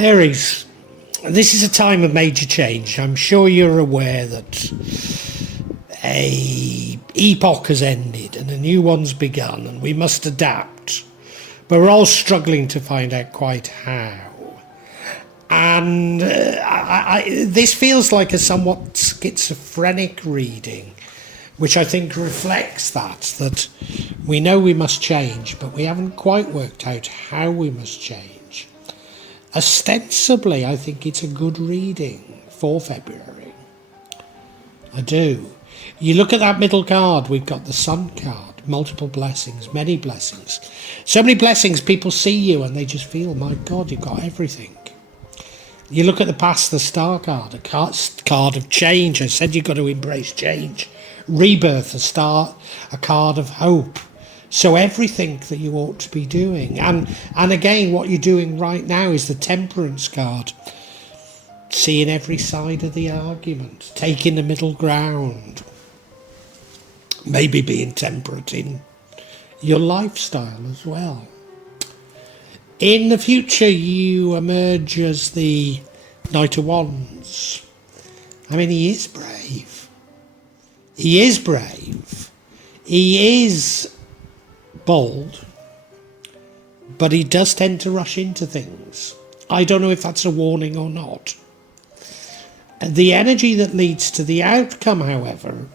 Aries, this is a time of major change. I'm sure you're aware that a epoch has ended and a new one's begun, and we must adapt. But we're all struggling to find out quite how. And this feels like a somewhat schizophrenic reading, which I think reflects that we know we must change, but we haven't quite worked out how we must change. Ostensibly, I think it's a good reading for February. I do. You look at that middle card, we've got the Sun card, multiple blessings, many blessings. So many blessings, people see you and they just feel, my God, you've got everything. You look at the past, the Star card, a card of change. I said you've got to embrace change. Rebirth, a card of hope. So everything that you ought to be doing. And again, what you're doing right now is the Temperance card. Seeing every side of the argument, taking the middle ground. Maybe being temperate in your lifestyle as well. In the future, you emerge as the Knight of Wands. I mean, he is brave. He is brave. He is bold. But he does tend to rush into things. I don't know if that's a warning or not. The energy that leads to the outcome, however,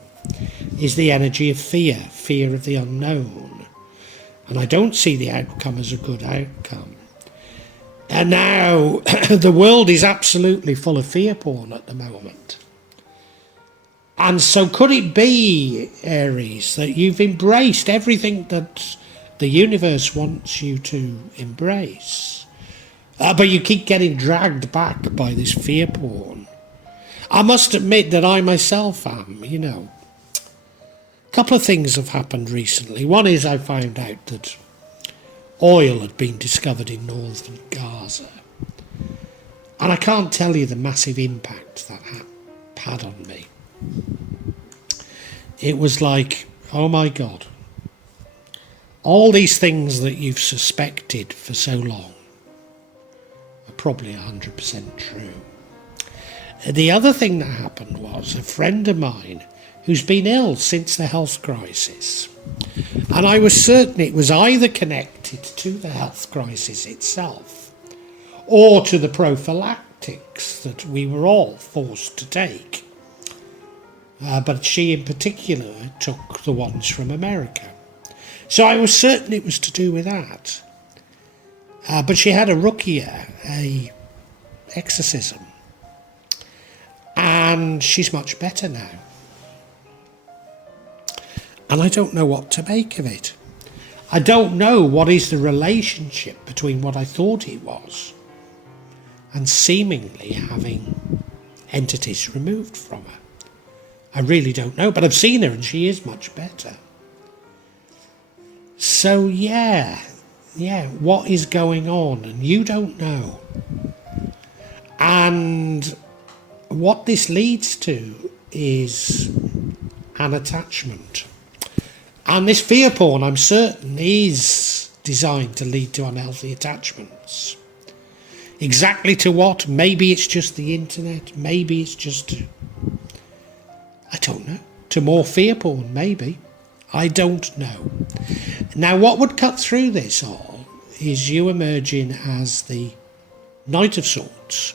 is the energy of fear of the unknown. And I don't see the outcome as a good outcome. And now the world is absolutely full of fear porn at the moment. And so could it be, Aries, that you've embraced everything that the universe wants you to embrace? But you keep getting dragged back by this fear porn. I must admit that I myself am, A couple of things have happened recently. One is I found out that oil had been discovered in northern Gaza. And I can't tell you the massive impact that had on me. It was like, oh my God, all these things that you've suspected for so long are probably 100% true. The other thing that happened was a friend of mine who's been ill since the health crisis. And I was certain it was either connected to the health crisis itself or to the prophylactics that we were all forced to take. But she in particular took the ones from America. So I was certain it was to do with that. But she had a ruqya, a exorcism. And she's much better now. And I don't know what to make of it. I don't know what is the relationship between what I thought it was and seemingly having entities removed from her. I really don't know, but I've seen her and she is much better. So yeah, what is going on? And you don't know. And what this leads to is an attachment. And this fear porn, I'm certain, is designed to lead to unhealthy attachments. Exactly to what? Maybe it's just the internet. Maybe it's just, I don't know, to more fear porn, maybe. I don't know. Now, what would cut through this all is you emerging as the Knight of Swords.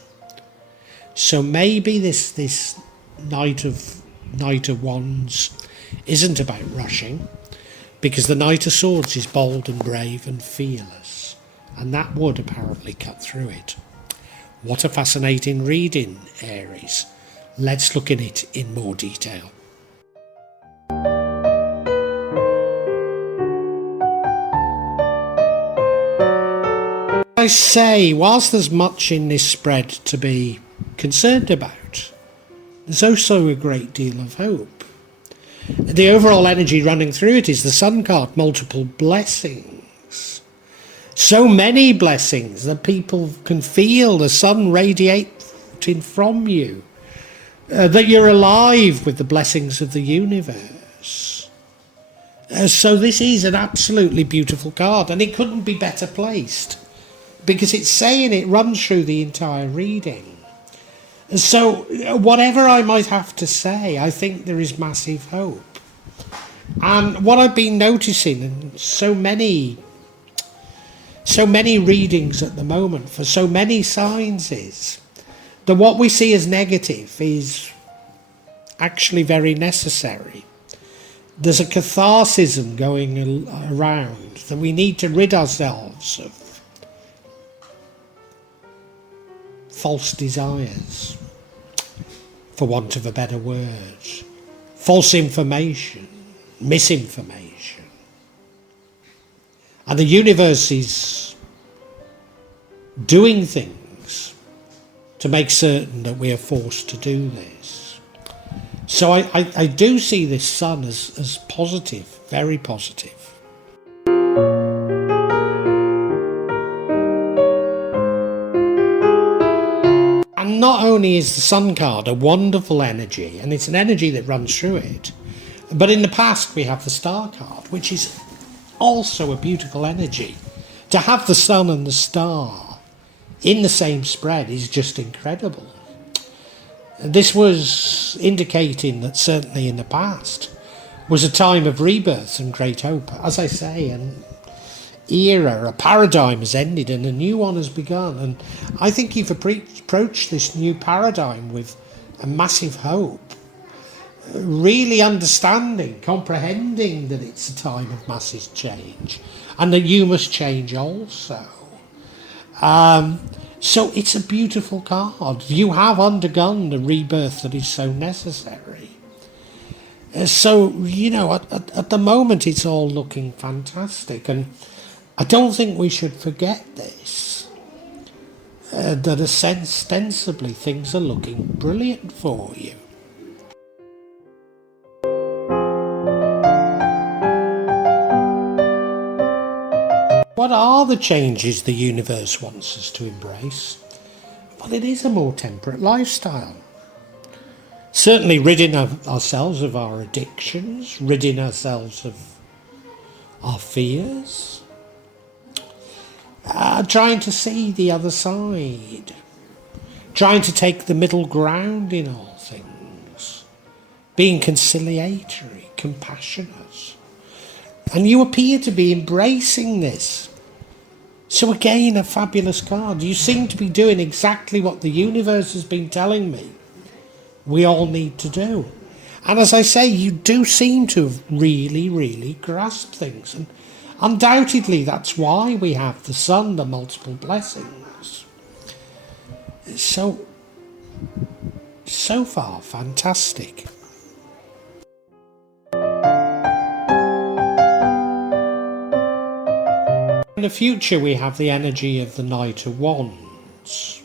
So maybe this Knight of Wands isn't about rushing, because the Knight of Swords is bold and brave and fearless, and that would apparently cut through it. What a fascinating reading, Aries. Let's look at it in more detail. I say, whilst there's much in this spread to be concerned about, there's also a great deal of hope. The overall energy running through it is the Sun card, multiple blessings. So many blessings that people can feel the sun radiating from you, that you're alive with the blessings of the universe. So this is an absolutely beautiful card, and it couldn't be better placed because it's saying it runs through the entire reading. So whatever I might have to say, I think there is massive hope. And what I've been noticing in so many readings at the moment for so many signs is that what we see as negative is actually very necessary. There's a catharsism going around that we need to rid ourselves of false desires, for want of a better word, false information, misinformation. And the universe is doing things to make certain that we are forced to do this. So I do see this sun as positive, very positive. And not only is the sun card a wonderful energy, and it's an energy that runs through it, but in the past we have the star card, which is also a beautiful energy. To have the sun and the star in the same spread is just incredible. This was indicating that certainly in the past was a time of rebirth and great hope. As I say, an era, a paradigm has ended and a new one has begun. And I think you've approached this new paradigm with a massive hope, really understanding, comprehending that it's a time of massive change and that you must change also. So it's a beautiful card. You have undergone the rebirth that is so necessary. So, at the moment it's all looking fantastic, and I don't think we should forget this, that ostensibly things are looking brilliant for you. What are the changes the universe wants us to embrace? Well, it is a more temperate lifestyle. Certainly ridding ourselves of our addictions, ridding ourselves of our fears, trying to see the other side, trying to take the middle ground in all things, being conciliatory, compassionate. And you appear to be embracing this. So again, a fabulous card. You seem to be doing exactly what the universe has been telling me we all need to do. And as I say, you do seem to have really, really grasped things. And undoubtedly, that's why we have the sun, the multiple blessings. So far, fantastic. In the future, we have the energy of the Knight of Wands.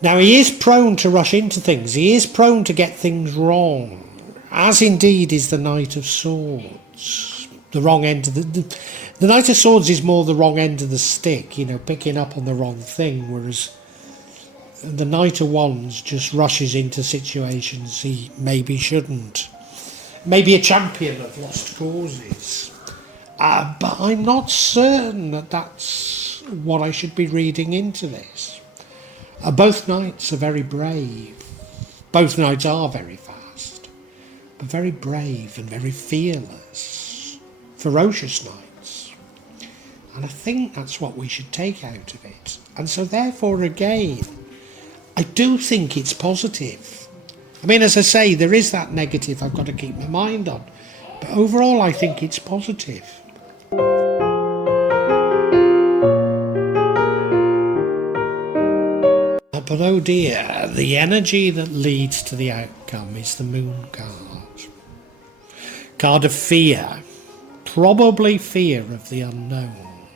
Now, he is prone to rush into things. He is prone to get things wrong, as indeed is the Knight of Swords. The wrong end of the Knight of Swords is more the wrong end of the stick, picking up on the wrong thing, whereas the Knight of Wands just rushes into situations he maybe shouldn't. Maybe a champion of lost causes. But I'm not certain that that's what I should be reading into this. Both knights are very brave. Both knights are very fast, but very brave and very fearless. Ferocious knights. And I think that's what we should take out of it. And so therefore, again, I do think it's positive. I mean, as I say, there is that negative I've got to keep my mind on. But overall, I think it's positive. But oh dear, the energy that leads to the outcome is the Moon card. Card of fear. Probably fear of the unknown.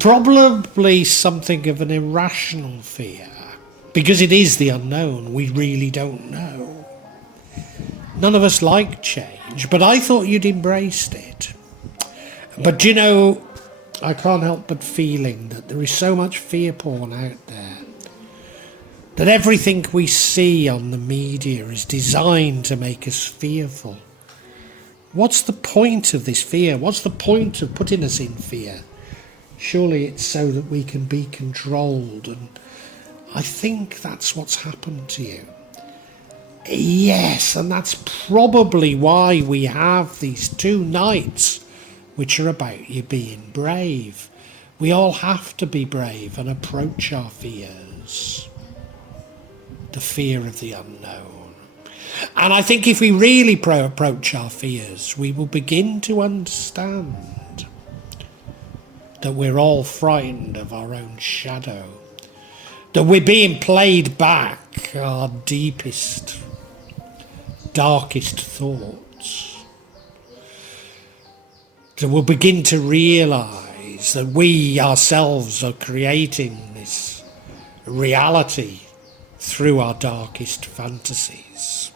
Probably something of an irrational fear. Because it is the unknown, we really don't know. None of us like change, but I thought you'd embraced it. But I can't help but feeling that there is so much fear porn out there, that everything we see on the media is designed to make us fearful. What's the point of this fear? What's the point of putting us in fear? Surely it's so that we can be controlled, and I think that's what's happened to you. Yes, and that's probably why we have these 2 nights which are about you being brave. We all have to be brave and approach our fears. The fear of the unknown. And I think if we really approach our fears, we will begin to understand that we're all frightened of our own shadow, that we're being played back our deepest, darkest thoughts, that we'll begin to realise that we ourselves are creating this reality through our darkest fantasies.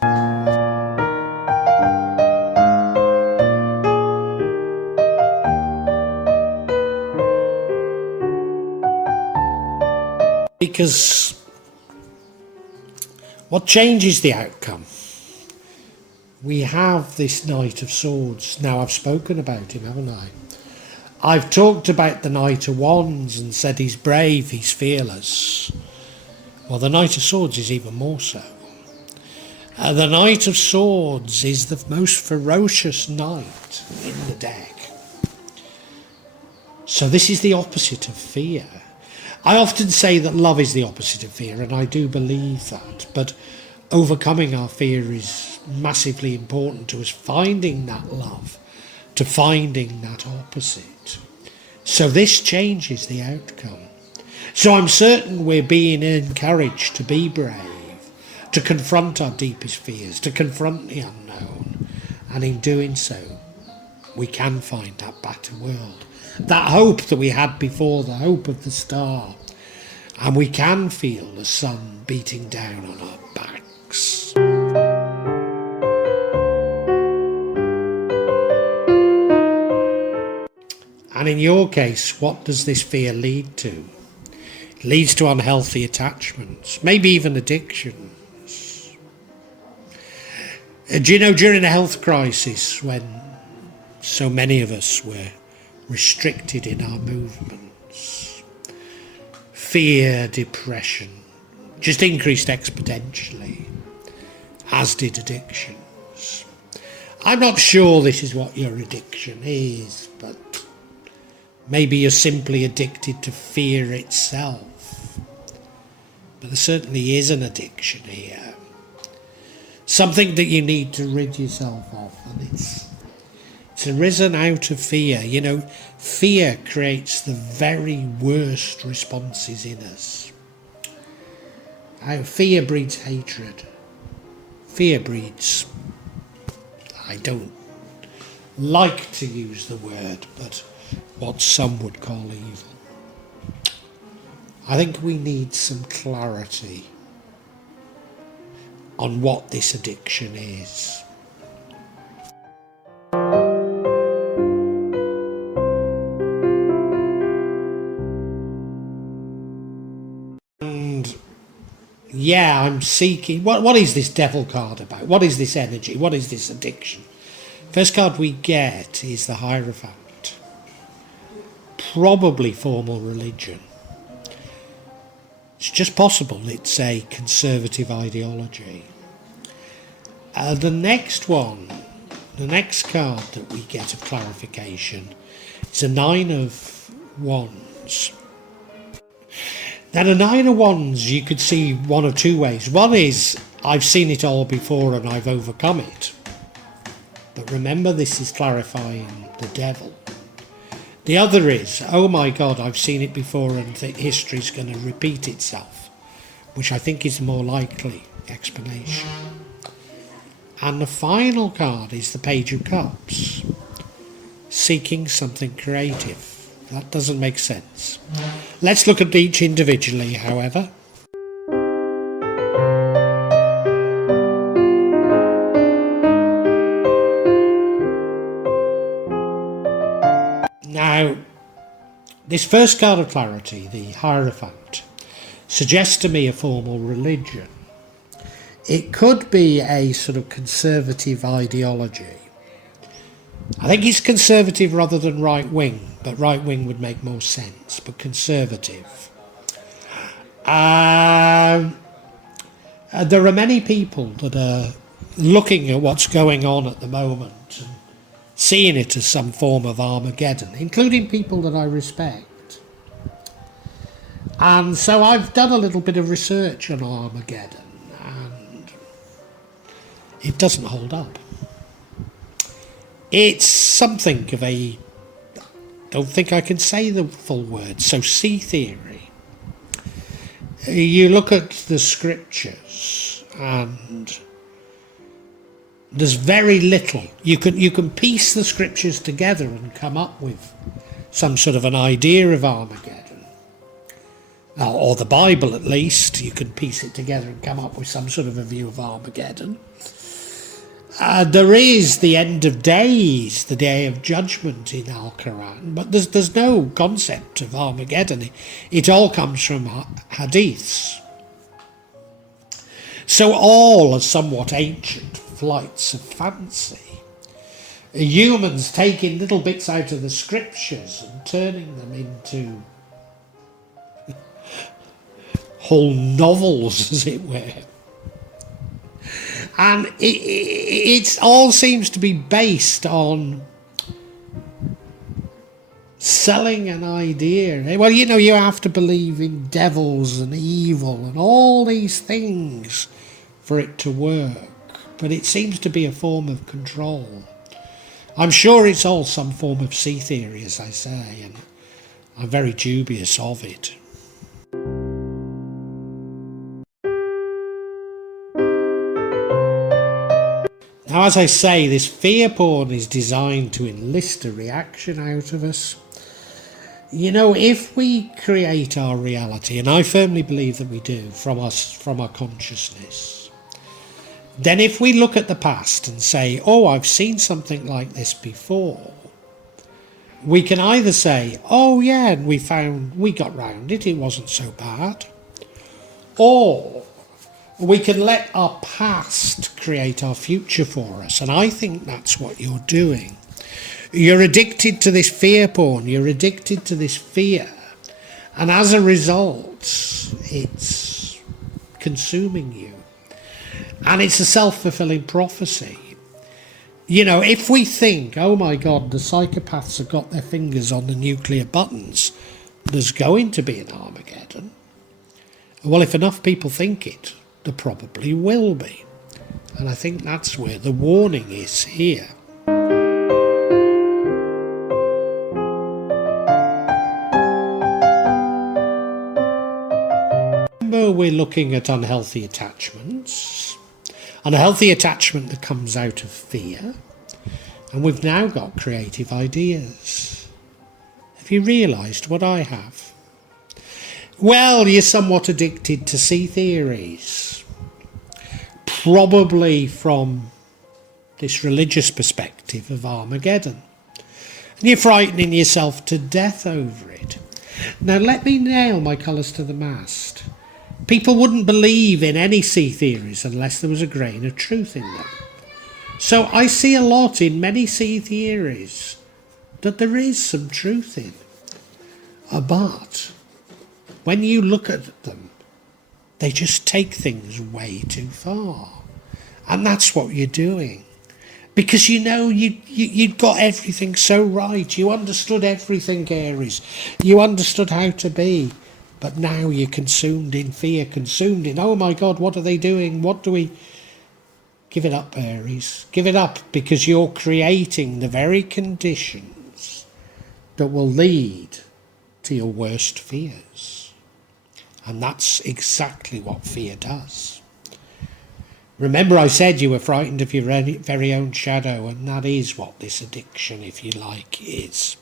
Because what changes the outcome? We have this Knight of Swords. Now, I've spoken about him, haven't I? I've talked about the Knight of Wands and said he's brave, he's fearless. Well, the Knight of Swords is even more so. The Knight of Swords is the most ferocious knight in the deck. So this is the opposite of fear. I often say that love is the opposite of fear, and I do believe that. But overcoming our fear is massively important to us finding that love, to finding that opposite. So this changes the outcome. So I'm certain we're being encouraged to be brave, to confront our deepest fears, to confront the unknown. And in doing so, we can find that better world. That hope that we had before, the hope of the star. And we can feel the sun beating down on our backs. And in your case, what does this fear lead to? It leads to unhealthy attachments, maybe even addictions. Do you know, during a health crisis, when so many of us were restricted in our movements, fear, depression just increased exponentially, as did addictions. I'm not sure this is what your addiction is, but maybe you're simply addicted to fear itself. But there certainly is an addiction here. Something that you need to rid yourself of, and it's arisen out of fear. You know, fear creates the very worst responses in us. Fear breeds hatred. Fear breeds, I don't like to use the word, but what some would call evil. I think we need some clarity on what this addiction is. And yeah, I'm seeking, what is this devil card about? What is this energy? What is this addiction? First card we get is the Hierophant. Probably formal religion. It's just possible it's a conservative ideology. The next card that we get of clarification is a Nine of Wands. Now, the Nine of Wands, you could see one of two ways. One is, I've seen it all before and I've overcome it. But remember, this is clarifying the devil. The other is, oh my God, I've seen it before and history's going to repeat itself, which I think is the more likely explanation. And the final card is the Page of Cups, seeking something creative. That doesn't make sense. Let's look at each individually, however. Now, this first card of clarity, the Hierophant, suggests to me a formal religion. It could be a sort of conservative ideology. I think it's conservative rather than right-wing, but right-wing would make more sense, but conservative. There are many people that are looking at what's going on at the moment and seeing it as some form of Armageddon, including people that I respect. And so I've done a little bit of research on Armageddon, and it doesn't hold up. It's something of a, don't think I can say the full word, so sea theory. You look at the scriptures and there's very little. You can piece the scriptures together and come up with some sort of an idea of Armageddon. Or the Bible, at least. You can piece it together and come up with some sort of a view of Armageddon. There is the end of days, the day of judgment in Al-Quran, but there's no concept of Armageddon. It all comes from hadiths. So all are somewhat ancient flights of fancy. Humans taking little bits out of the scriptures and turning them into whole novels, as it were. And it all seems to be based on selling an idea. Well, you have to believe in devils and evil and all these things for it to work. But it seems to be a form of control. I'm sure it's all some form of sea theory, as I say, and I'm very dubious of it. Now, as I say, this fear porn is designed to enlist a reaction out of us. If we create our reality, and I firmly believe that we do, from our consciousness, then if we look at the past and say, oh, I've seen something like this before, we can either say, oh yeah, and we got round it, it wasn't so bad, or we can let our past create our future for us. And I think that's what you're doing. You're addicted to this fear porn. You're addicted to this fear. And as a result, it's consuming you. And it's a self-fulfilling prophecy. If we think, oh my God, the psychopaths have got their fingers on the nuclear buttons, there's going to be an Armageddon. Well, if enough people think it, there probably will be. And I think that's where the warning is here. Remember, we're looking at unhealthy attachments, and a healthy attachment that comes out of fear, and we've now got creative ideas. Have you realised what I have? Well, you're somewhat addicted to sea theories, probably from this religious perspective of Armageddon. And you're frightening yourself to death over it. Now, let me nail my colours to the mast. People wouldn't believe in any sea theories unless there was a grain of truth in them. So I see a lot in many sea theories that there is some truth in. But when you look at them, they just take things way too far. And that's what you're doing. Because you'd got everything so right. You understood everything, Aries. You understood how to be. But now you're consumed in fear, consumed in, oh my God, what are they doing? What do we... Give it up, Aries. Give it up, because you're creating the very conditions that will lead to your worst fears. And that's exactly what fear does. Remember, I said you were frightened of your very own shadow, and that is what this addiction, if you like, is.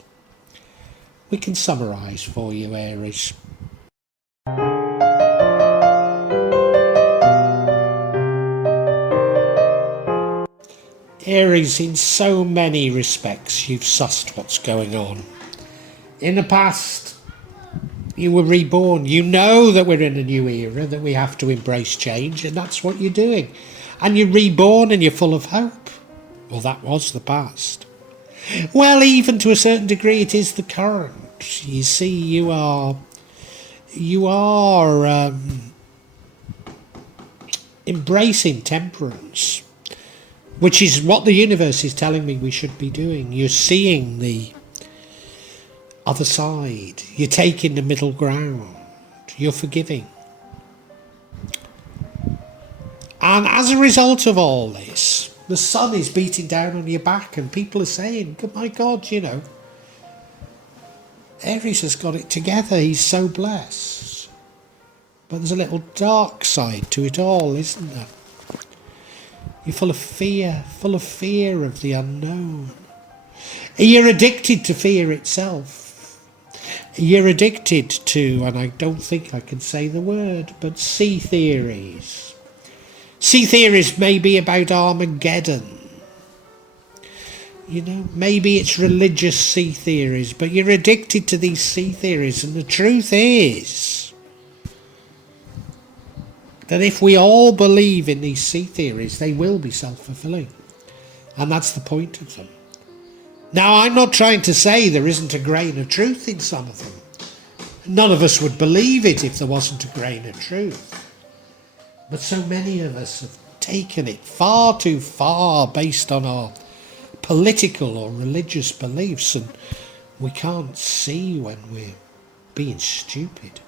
We can summarise for you, Aries. Aries, in so many respects, you've sussed what's going on. In the past, you were reborn. You know that we're in a new era, that we have to embrace change, and that's what you're doing. And you're reborn and you're full of hope. Well, that was the past. Well, even to a certain degree, it is the current. You see, you are embracing temperance, which is what the universe is telling me we should be doing. You're seeing the other side. You're taking the middle ground. You're forgiving. And as a result of all this, the sun is beating down on your back and people are saying, oh my God, Aries has got it together. He's so blessed. But there's a little dark side to it all, isn't there? You're full of fear of the unknown. You're addicted to fear itself. You're addicted to, and I don't think I can say the word, but sea theories. Sea theories may be about Armageddon. Maybe it's religious sea theories, but you're addicted to these sea theories, and the truth is that if we all believe in these sea theories, they will be self-fulfilling. And that's the point of them. Now, I'm not trying to say there isn't a grain of truth in some of them. None of us would believe it if there wasn't a grain of truth. But so many of us have taken it far too far based on our political or religious beliefs, and we can't see when we're being stupid.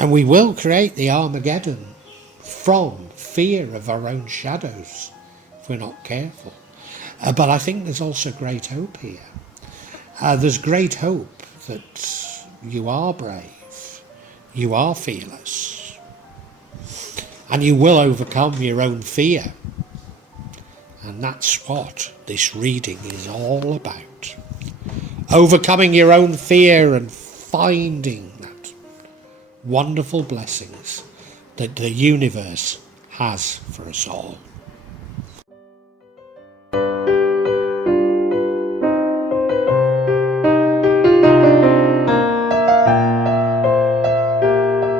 And we will create the Armageddon from fear of our own shadows if we're not careful. But I think there's also great hope here. There's great hope that you are brave, you are fearless, and you will overcome your own fear. And that's what this reading is all about. Overcoming your own fear and finding that wonderful blessings that the universe has for us all.